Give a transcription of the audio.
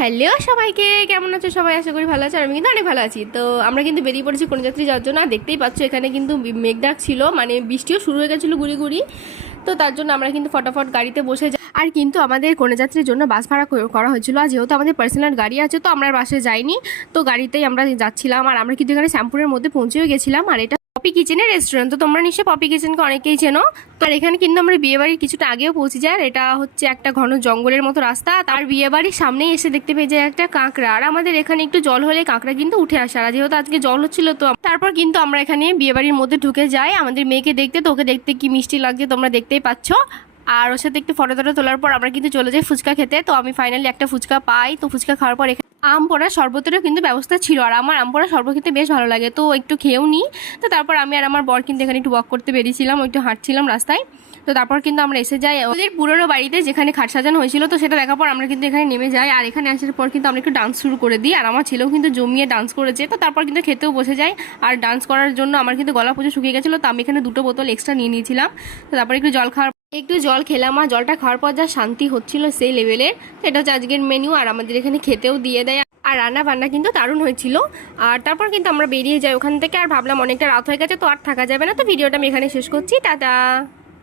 Hello সবাইকে, কেমন আছো সবাই? আশা করি ভালো আছো। আর আমি কিন্তু অনেক ভালো আছি। তো আমরা কিন্তু বেরিয়ে পড়েছি কন্যাযাত্রী যাওয়ার জন্য। আর দেখতেই পাচ্ছ এখানে কিন্তু মেঘডাক ছিল, মানে বৃষ্টিও শুরু হয়ে গেছিলো গুড়ি গুড়ি। তো তার জন্য আমরা কিন্তু ফটাফট গাড়িতে বসে যাই। আর কিন্তু আমাদের কন্যাযাত্রীর জন্য বাস ভাড়া করা হয়েছিল। আর যেহেতু আমাদের পার্সোনাল গাড়ি আছে, তো আমরা বাসে যাইনি, তো গাড়িতেই আমরা যাচ্ছিলাম। আর আমরা কিন্তু এখানে শ্যামপুরের মধ্যে পৌঁছেও গেছিলাম। আর এটা পপি কিচেনের রেস্টুরেন্ট, তো তোমরা নিশ্চয়ই পপি কিচেনকে অনেকেই চেনো। তো আর এখানে কিন্তু আমরা বিয়েবাড়ির কিছুটা আগেও পৌঁছে যাই। আর এটা হচ্ছে একটা ঘন জঙ্গলের মতো রাস্তা। তার বিয়েবাড়ির সামনেই এসে দেখতে পেয়ে যায় একটা কাঁকড়া। আর আমাদের এখানে একটু জল হলে কাঁকড়া কিন্তু উঠে আসে। আর যেহেতু আজকে জল হচ্ছিল, তো তারপর কিন্তু আমরা এখানে বিয়েবাড়ির মধ্যে ঢুকে যাই আমাদের মেয়েকে দেখতে। তো ওকে দেখতে কি মিষ্টি লাগছে তোমরা দেখতেই পাচ্ছ। আর ওর সাথে একটু ফটো তোলার পর আমরা কিন্তু চলে যাই ফুচকা খেতে। তো আমি ফাইনালি একটা ফুচকা পাই। তো ফুচকা খাওয়ার পর আম পোড়া শরবতেরও কিন্তু ব্যবস্থা ছিল। আর আমার আম পোড়া শরবত খেতে বেশ ভালো লাগে, তো একটু খেয়েও নিই। তো তারপর আমি আর আমার বর কিন্তু এখানে একটু ওয়াক করতে বেরিয়েছিলাম, একটু হাঁটছিলাম রাস্তায়। তো তারপর কিন্তু আমরা এসে যাই ওদের পুরোনো বাড়িতে, যেখানে খাট সাজানো হয়েছিল। তো সেটা দেখার পর আমরা কিন্তু এখানে নেমে যাই। আর এখানে আসার পর কিন্তু আমরা একটু ডান্স শুরু করে দিই। আর আমার ছেলেও কিন্তু জমিয়ে ডান্স করেছে। তো তারপর কিন্তু খেতেও বসে যাই। আর ডান্স করার জন্য আমার কিন্তু গলা পুজো শুকিয়ে গেছিলো, তো আমি এখানে 2টো বোতল এক্সট্রা নিয়ে নিয়েছিলাম। তো তারপর একটু জল খেলাম। আর জলটা খাওয়ার পর যা শান্তি হচ্ছিল সেই লেভেলের। তো এটা হচ্ছে আজকের মেনু। আর আমাদের এখানে খেতেও দিয়ে দেয়। আর রান্না বান্না কিন্তু দারুণ হয়েছিল। আর তারপর কিন্তু আমরা বেরিয়ে যাই ওখান থেকে। আর ভাবলাম অনেকটা রাত হয়ে গেছে, তো আর থাকা যাবে না। তো ভিডিওটা আমি এখানে শেষ করছি। টাটা।